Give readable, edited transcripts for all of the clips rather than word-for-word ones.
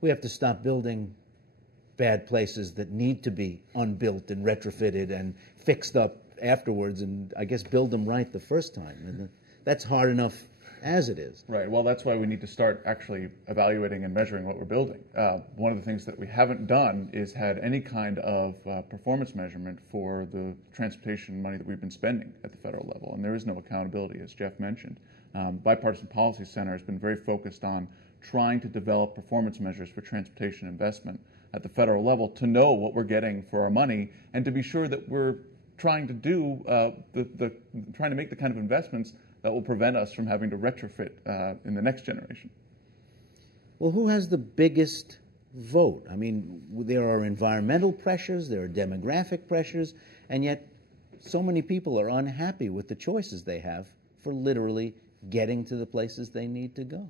We have to stop building bad places that need to be unbuilt and retrofitted and fixed up afterwards, and I guess build them right the first time. And that's hard enough as it is. Right. Well, that's why we need to start actually evaluating and measuring what we're building. One of the things that we haven't done is had any kind of performance measurement for the transportation money that we've been spending at the federal level, and there is no accountability, as Geoff mentioned. Bipartisan Policy Center has been very focused on trying to develop performance measures for transportation investment at the federal level to know what we're getting for our money and to be sure that we're trying to do trying to make the kind of investments that will prevent us from having to retrofit in the next generation. Well, who has the biggest vote? I mean, there are environmental pressures, there are demographic pressures, and yet so many people are unhappy with the choices they have for literally getting to the places they need to go.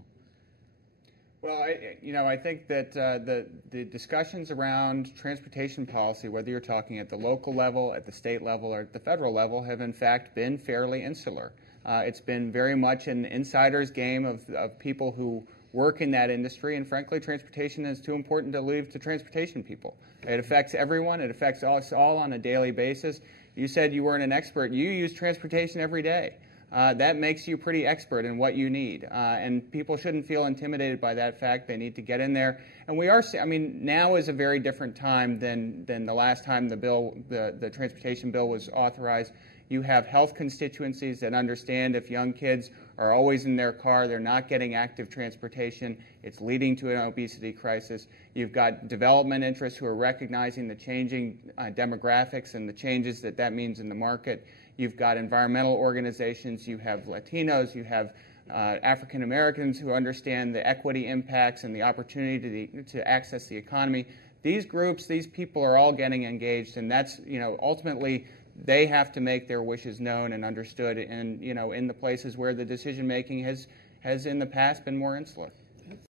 Well, I think that the discussions around transportation policy, whether you're talking at the local level, at the state level, or at the federal level, have in fact been fairly insular. It's been very much an insider's game of people who work in that industry, and frankly, transportation is too important to leave to transportation people. It affects everyone. It affects us all on a daily basis. You said you weren't an expert. You use transportation every day. That makes you pretty expert in what you need, and people shouldn't feel intimidated by that fact. They need to get in there, and we are. I mean, now is a very different time than the last time the transportation bill was authorized. You have health constituencies that understand if young kids are always in their car, they're not getting active transportation. It's leading to an obesity crisis. You've got development interests who are recognizing the changing demographics and the changes that means in the market. You've got environmental organizations. You have Latinos. You have African Americans who understand the equity impacts and the opportunity to access the economy. These groups, these people are all getting engaged, and that's, ultimately they have to make their wishes known and understood, and in the places where the decision making has in the past been more insular.